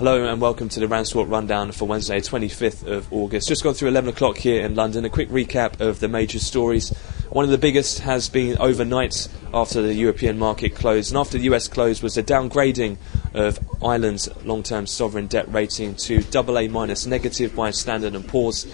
Hello and welcome to the RANsquawk rundown for Wednesday 25th of August. Just gone through 11 o'clock here in London. A quick recap of the major stories. One of the biggest has been overnight after the European market closed, and after the US closed was the downgrading of Ireland's long-term sovereign debt rating to AA- negative by Standard & Poor's.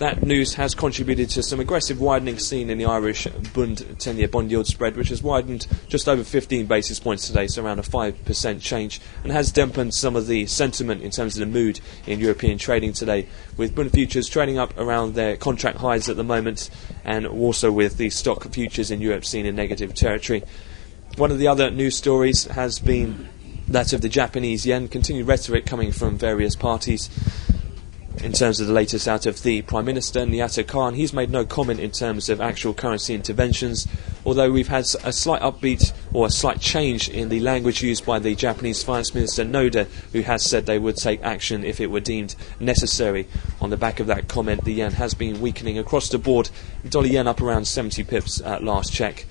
That news has contributed to some aggressive widening seen in the Irish Bund 10-year bond yield spread, which has widened just over 15 basis points today, so around a 5% change, and has dampened some of the sentiment in terms of the mood in European trading today, with Bund futures trading up around their contract highs at the moment, and also with the stock futures in Europe seen in negative territory. One of the other news stories has been that of the Japanese yen. Continued rhetoric coming from various parties in terms of the latest out of the Prime Minister, Nyata Khan. He's made no comment in terms of actual currency interventions, although we've had a slight upbeat or a slight change in the language used by the Japanese Finance Minister Noda, who has said they would take action if it were deemed necessary. On the back of that comment, the yen has been weakening across the board, dollar yen up around 70 pips at last check.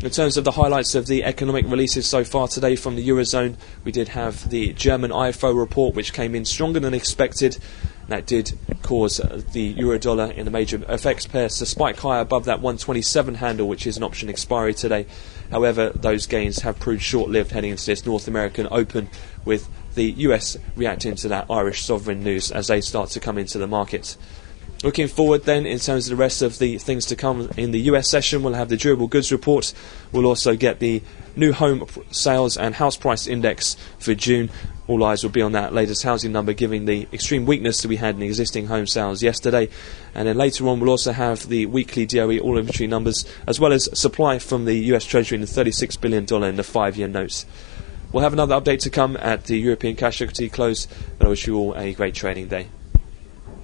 In terms of the highlights of the economic releases so far today from the Eurozone, we did have the German IFO report, which came in stronger than expected. That did cause the euro-dollar in the major FX pairs to spike higher above that 127 handle, which is an option expiry today. However, those gains have proved short-lived heading into this North American Open, with the US reacting to that Irish sovereign news as they start to come into the market. Looking forward then, in terms of the rest of the things to come in the US session, we'll have the durable goods report. We'll also get the new home sales and house price index for June. All eyes will be on that latest housing number, given the extreme weakness that we had in existing home sales yesterday. And then later on we'll also have the weekly DOE all inventory numbers, as well as supply from the US Treasury in the $36 billion in the 5-year notes. We'll have another update to come at the European cash equity close, but I wish you all a great trading day.